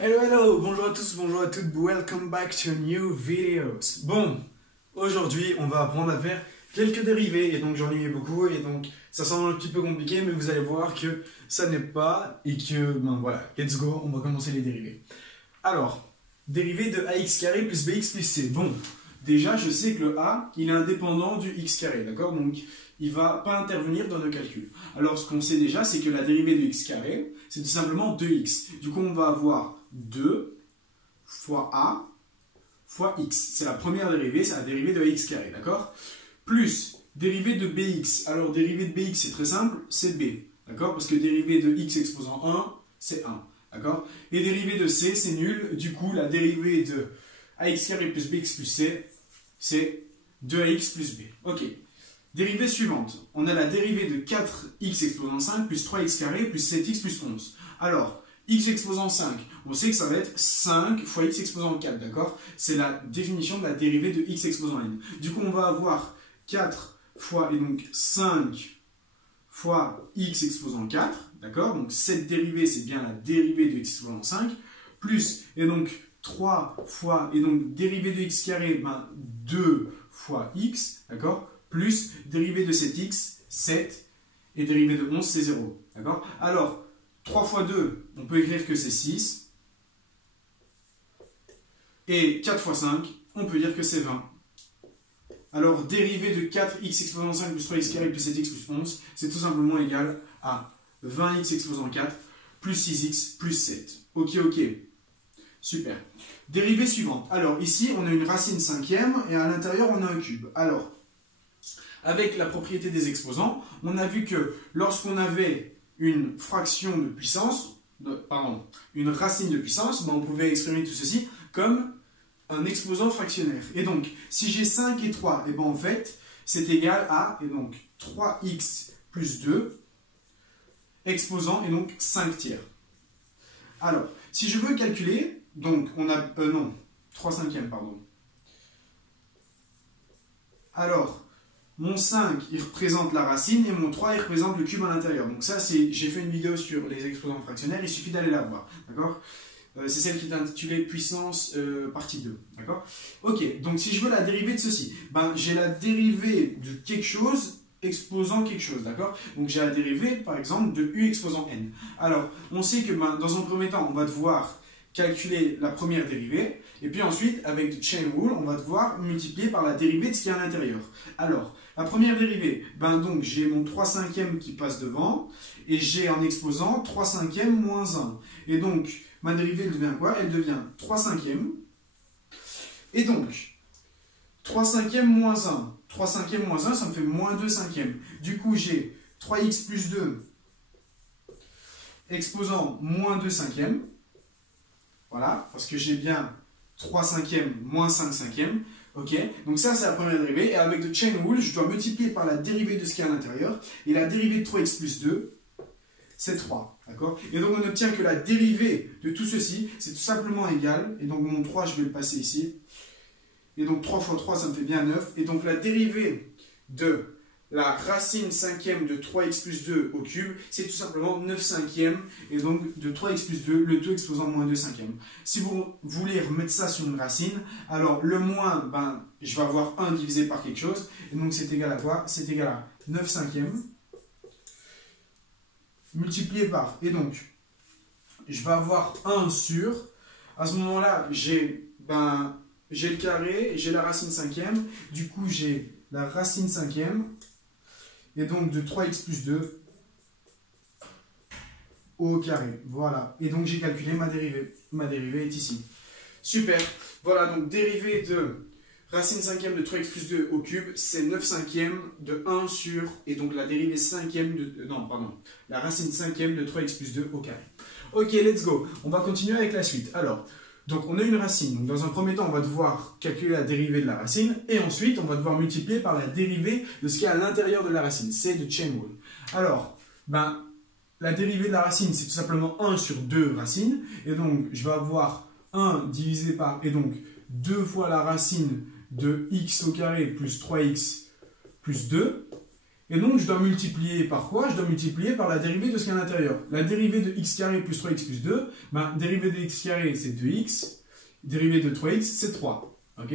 Hello, hello, bonjour à tous, bonjour à toutes, welcome back to new videos. Bon, aujourd'hui on va apprendre à faire quelques dérivés et donc j'en ai mis beaucoup et donc ça semble un petit peu compliqué mais vous allez voir que ça n'est pas et que, ben voilà, let's go, on va commencer les dérivés. Alors, dérivé de ax carré plus bx plus c. Bon, déjà je sais que le a il est indépendant du x carré, d'accord? Donc il ne va pas intervenir dans nos calculs. Alors ce qu'on sait déjà c'est que la dérivée de x carré c'est tout simplement 2x. Du coup on va avoir 2 fois a fois x. C'est la première dérivée, c'est la dérivée de x carré, d'accord? Plus dérivée de bx. Alors dérivée de bx, c'est très simple, c'est b, d'accord? Parce que dérivée de x exposant 1, c'est 1, d'accord? Et dérivée de c, c'est nul. Du coup, la dérivée de ax carré plus bx plus c, c'est 2ax plus b. Ok. Dérivée suivante. On a la dérivée de 4x exposant 5 plus 3x carré plus 7x plus 11. Alors, x exposant 5, on sait que ça va être 5 fois x exposant 4, d'accord? C'est la définition de la dérivée de x exposant n. Du coup, on va avoir 4 fois, et donc 5 fois x exposant 4, d'accord? Donc cette dérivée, c'est bien la dérivée de x exposant 5, plus, et donc 3 fois, et donc dérivée de x carré, ben 2 fois x, d'accord? Plus dérivée de 7x, 7, et dérivée de 11, c'est 0, d'accord? Alors, 3 fois 2, on peut écrire que c'est 6. Et 4 fois 5, on peut dire que c'est 20. Alors, dérivée de 4x exposant 5 plus 3x carré plus 7x plus 11, c'est tout simplement égal à 20x exposant 4 plus 6x plus 7. Ok, ok. Super. Dérivée suivante. Alors, ici, on a une racine cinquième et à l'intérieur, on a un cube. Alors, avec la propriété des exposants, on a vu que lorsqu'on avait une fraction de puissance, une racine de puissance, ben on pouvait exprimer tout ceci comme un exposant fractionnaire. Et donc, si j'ai 5 et 3, et ben en fait, c'est égal à, et donc 3x plus 2, exposant, et donc 5 tiers. Alors, si je veux calculer, donc on a, 3 cinquièmes, pardon. Alors, mon 5, il représente la racine et mon 3, il représente le cube à l'intérieur. Donc ça, j'ai fait une vidéo sur les exposants fractionnaires, il suffit d'aller la voir, d'accord? C'est celle qui est intitulée puissance partie 2, d'accord? Ok, donc si je veux la dérivée de ceci, ben, j'ai la dérivée de quelque chose exposant quelque chose, d'accord? Donc j'ai la dérivée, par exemple, de u exposant n. Alors, on sait que ben, dans un premier temps, on va devoir calculer la première dérivée, et puis ensuite, avec le chain rule, on va devoir multiplier par la dérivée de ce qu'il y a à l'intérieur. Alors, la première dérivée, ben donc j'ai mon 3 cinquièmes qui passe devant, et j'ai en exposant 3 cinquièmes moins 1. Et donc, ma dérivée elle devient quoi? Elle devient 3 cinquièmes. Et donc, 3 cinquièmes moins 1. 3 cinquièmes moins 1, ça me fait moins 2 cinquièmes. Du coup, j'ai 3x plus 2 exposant moins 2 cinquièmes. Voilà, parce que j'ai bien 3 cinquièmes moins 5 cinquièmes. Ok, donc ça c'est la première dérivée. Et avec le chain rule, je dois multiplier par la dérivée de ce qu'il y a à l'intérieur. Et la dérivée de 3x plus 2, c'est 3. D'accord? Et donc on obtient que la dérivée de tout ceci, c'est tout simplement égal. Et donc mon 3, je vais le passer ici. Et donc 3 fois 3, ça me fait bien 9. Et donc la dérivée de la racine cinquième de 3x plus 2 au cube, c'est tout simplement 9 cinquièmes, et donc de 3x plus 2, le tout exposant moins 2 cinquièmes. Si vous voulez remettre ça sur une racine, alors le moins, ben, je vais avoir 1 divisé par quelque chose, et donc c'est égal à quoi? C'est égal à 9 cinquièmes, multiplié par, et donc, je vais avoir 1 sur, à ce moment-là, j'ai le carré, j'ai la racine cinquième, du coup j'ai la racine cinquième, et donc de 3x plus 2 au carré. Voilà. Et donc j'ai calculé ma dérivée. Ma dérivée est ici. Super. Voilà, donc dérivée de racine cinquième de 3x plus 2 au cube, c'est 9 cinquièmes de 1 sur, et donc la dérivée cinquième de, la racine cinquième de 3x plus 2 au carré. Ok, let's go. On va continuer avec la suite. Alors, donc on a une racine. Donc dans un premier temps, on va devoir calculer la dérivée de la racine. Et ensuite, on va devoir multiplier par la dérivée de ce qu'il y a à l'intérieur de la racine. C'est le chain rule. Alors, ben, la dérivée de la racine, c'est tout simplement 1 sur 2 racines. Et donc, je vais avoir 1 divisé par, et donc 2 fois la racine de x au carré plus 3x plus 2. Et donc, je dois multiplier par quoi? Je dois multiplier par la dérivée de ce qu'il y a à l'intérieur. La dérivée de x carré plus 3x plus 2, ben, dérivée de x carré, c'est 2x. Dérivée de 3x, c'est 3. Ok?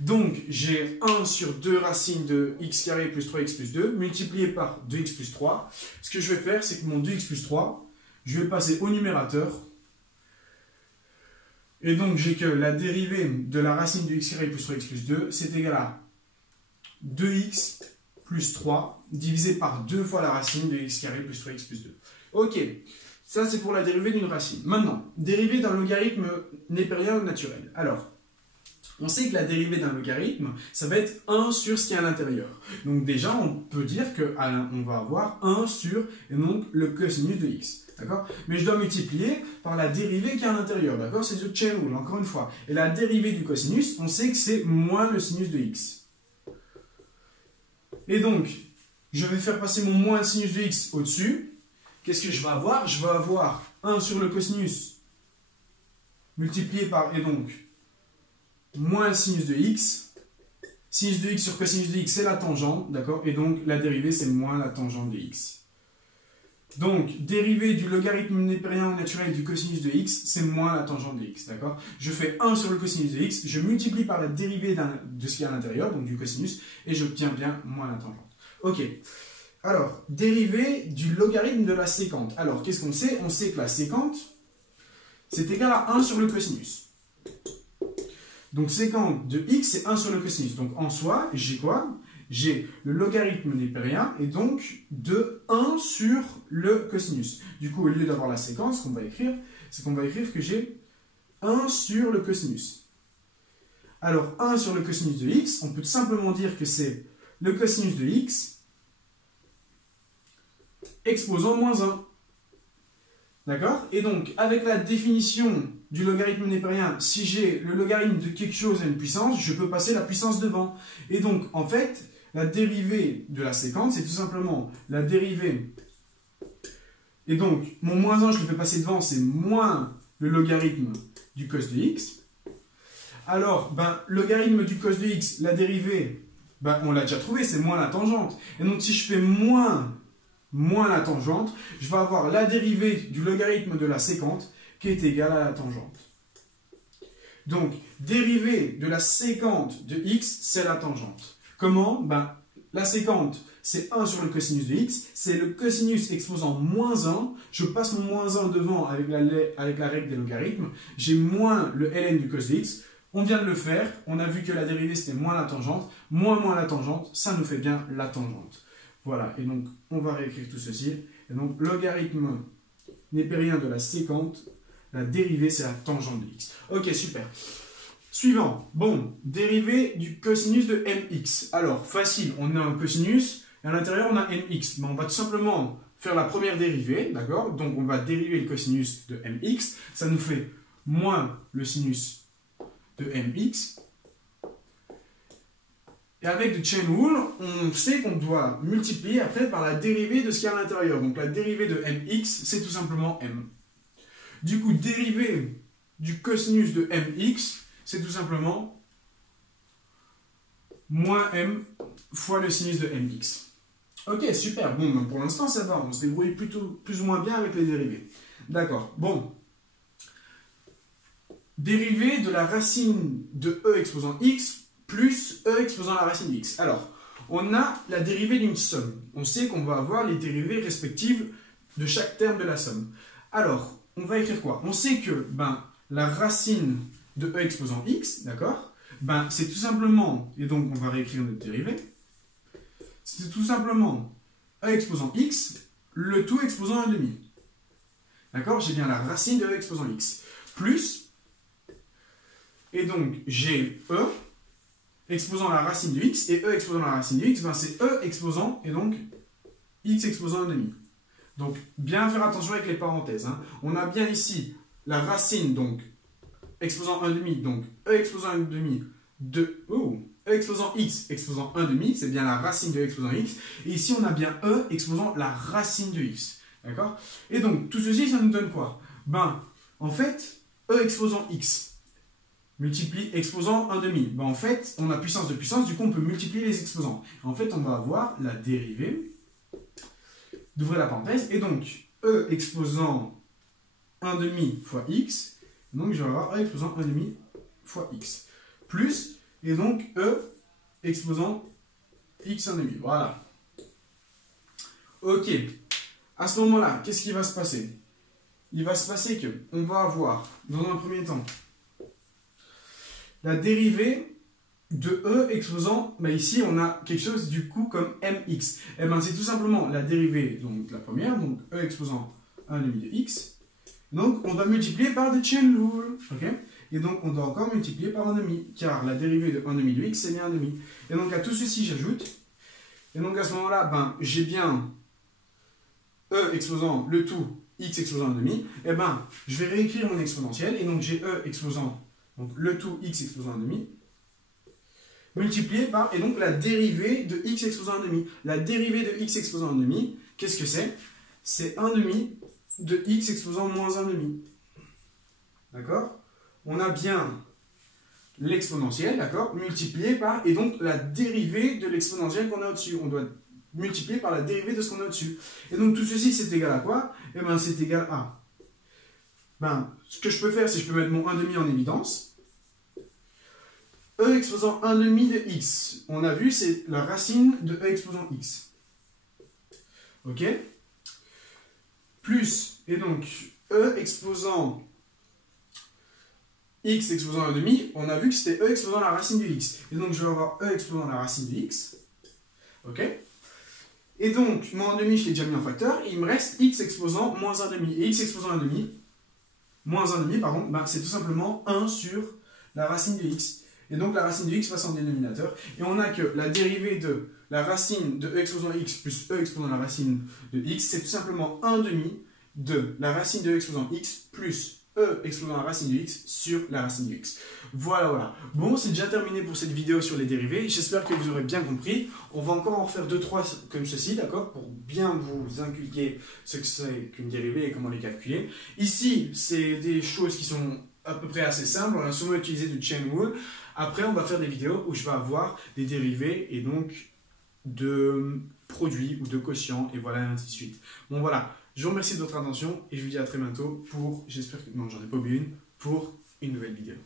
Donc, j'ai 1 sur 2 racines de x carré plus 3x plus 2, multiplié par 2x plus 3. Ce que je vais faire, c'est que mon 2x plus 3, je vais le passer au numérateur. Et donc, j'ai que la dérivée de la racine de x carré plus 3x plus 2, c'est égal à 2x plus 3 divisé par 2 fois la racine de x carré plus 3x plus 2. Ok, ça c'est pour la dérivée d'une racine. Maintenant, dérivée d'un logarithme népérien ou naturel. Alors, on sait que la dérivée d'un logarithme, ça va être 1 sur ce qui est à l'intérieur. Donc déjà, on peut dire qu'on va avoir 1 sur, et donc le cosinus de x. D'accord? Mais je dois multiplier par la dérivée qui est à l'intérieur. D'accord? C'est le chain rule, encore une fois. Et la dérivée du cosinus, on sait que c'est moins le sinus de x. Et donc, je vais faire passer mon moins sinus de x au-dessus. Qu'est-ce que je vais avoir? Je vais avoir 1 sur le cosinus multiplié par, et donc, moins le sinus de x. Sinus de x sur cosinus de x, c'est la tangente, d'accord? Et donc, la dérivée, c'est moins la tangente de x. Donc, dérivée du logarithme népérien ou naturel du cosinus de x, c'est moins la tangente de x, d'accord? Je fais 1 sur le cosinus de x, je multiplie par la dérivée de ce qui est à l'intérieur, donc du cosinus, et j'obtiens bien moins la tangente. Ok. Alors, dérivée du logarithme de la sécante. Alors, qu'est-ce qu'on sait? On sait que la sécante, c'est égal à 1 sur le cosinus. Donc, sécante de x, c'est 1 sur le cosinus. Donc, en soi, j'ai quoi? J'ai le logarithme népérien et donc de 1 sur le cosinus. Du coup, au lieu d'avoir la séquence, ce qu'on va écrire, c'est qu'on va écrire que j'ai 1 sur le cosinus. Alors, 1 sur le cosinus de x, on peut tout simplement dire que c'est le cosinus de x exposant moins 1. D'accord? Et donc, avec la définition du logarithme népérien, si j'ai le logarithme de quelque chose à une puissance, je peux passer la puissance devant. Et donc, en fait, la dérivée de la séquence, c'est tout simplement la dérivée. Et donc, mon moins 1, je le fais passer devant, c'est moins le logarithme du cos de x. Alors, logarithme du cos de x, la dérivée, on l'a déjà trouvé, c'est moins la tangente. Et donc, si je fais moins la tangente, je vais avoir la dérivée du logarithme de la séquente qui est égale à la tangente. Donc, dérivée de la séquente de x, c'est la tangente. Comment? La séquente, c'est 1 sur le cosinus de x, c'est le cosinus exposant moins 1, je passe mon moins 1 devant avec la règle des logarithmes, j'ai moins le ln du cos de x, on vient de le faire, on a vu que la dérivée c'était moins la tangente, moins la tangente, ça nous fait bien la tangente. Voilà, et donc on va réécrire tout ceci, et donc logarithme népérien de la séquente, la dérivée c'est la tangente de x. Ok, super. Suivant, bon, dérivée du cosinus de mx. Alors, facile, on a un cosinus, et à l'intérieur on a mx. On va tout simplement faire la première dérivée, d'accord? Donc on va dériver le cosinus de mx, ça nous fait moins le sinus de mx. Et avec le chain rule, on sait qu'on doit multiplier après par la dérivée de ce qu'il y a à l'intérieur. Donc la dérivée de mx, c'est tout simplement m. Du coup, dérivée du cosinus de mx, c'est tout simplement moins m fois le sinus de mx. Ok, super. Bon, pour l'instant, ça va. On se débrouille plutôt plus ou moins bien avec les dérivées. D'accord. Bon. Dérivée de la racine de e exposant x plus e exposant la racine de x. Alors, on a la dérivée d'une somme. On sait qu'on va avoir les dérivées respectives de chaque terme de la somme. Alors, on va écrire quoi? On sait que la racine de e exposant x, d'accord? C'est tout simplement, et donc on va réécrire notre dérivée, c'est tout simplement e exposant x, le tout exposant 1,5. D'accord? J'ai bien la racine de e exposant x. Plus, et donc j'ai e exposant la racine de x, et e exposant la racine de x, c'est e exposant, et donc x exposant 1,5. Donc, bien faire attention avec les parenthèses. Hein. On a bien ici la racine, donc, exposant 1,5, donc e exposant 1,5 de... Oh, e exposant x exposant 1,5, c'est bien la racine de e exposant x. Et ici, on a bien e exposant la racine de x. D'accord? Et donc, tout ceci, ça nous donne quoi? En fait, e exposant x. multiplie exposant 1 demi. Ben, en fait, on a puissance de puissance, du coup, on peut multiplier les exposants. En fait, on va avoir la dérivée d'ouvrir la parenthèse, et donc, e exposant 1 demi fois x, donc je vais avoir e exposant 1 demi fois x, plus, et donc, e exposant x 1 demi. Voilà. Ok. À ce moment-là, qu'est-ce qui va se passer? Il va se passer que on va avoir, dans un premier temps, la dérivée de e exposant, ben ici on a quelque chose du coup comme mx. Et ben c'est tout simplement la dérivée, donc la première, donc e exposant 1 demi de x. Donc on doit multiplier par the chain rule. Ok, et donc on doit encore multiplier par 1 demi, car la dérivée de 1 demi de x c'est bien 1 demi. Et donc à tout ceci j'ajoute, et donc à ce moment-là, ben, j'ai bien e exposant le tout x exposant 1 demi, et ben je vais réécrire mon exponentiel, et donc j'ai e exposant donc le tout x exposant 1 demi, multiplié par, et donc la dérivée de x exposant 1 demi. La dérivée de x exposant 1 demi, qu'est-ce que c'est? C'est 1 demi de x exposant moins 1 demi. D'accord? On a bien l'exponentiel, d'accord, multiplié par, et donc la dérivée de l'exponentiel qu'on a au-dessus. On doit multiplier par la dérivée de ce qu'on a au-dessus. Et donc tout ceci, c'est égal à quoi? Eh bien, c'est égal à... Ben, ce que je peux faire, c'est que je peux mettre mon 1 demi en évidence. E exposant 1 demi de x. On a vu, c'est la racine de e exposant x. Ok? Plus, et donc, e exposant x exposant 1 demi, on a vu que c'était e exposant la racine de x. Et donc, je vais avoir e exposant la racine de x. Ok? Et donc, mon 1 demi, je l'ai déjà mis en facteur, et il me reste x exposant moins 1 demi. Et x exposant 1 demi, moins 1 demi, pardon, ben, c'est tout simplement 1 sur la racine de x. Et donc, la racine de x passe en dénominateur. Et on a que la dérivée de la racine de e exposant x plus e exposant la racine de x, c'est tout simplement 1 demi de la racine de e exposant x plus e exposant la racine de x sur la racine de x. Voilà, voilà. Bon, c'est déjà terminé pour cette vidéo sur les dérivées. J'espère que vous aurez bien compris. On va encore en refaire 2-3 comme ceci, d'accord, pour bien vous inculquer ce que c'est qu'une dérivée et comment les calculer. Ici, c'est des choses qui sont à peu près assez simples. On a souvent utilisé du chain rule. Après, on va faire des vidéos où je vais avoir des dérivés et donc de produits ou de quotients et voilà, et ainsi de suite. Bon, voilà. Je vous remercie de votre attention et je vous dis à très bientôt pour, j'espère que, non, j'en ai pas oublié une, pour une nouvelle vidéo.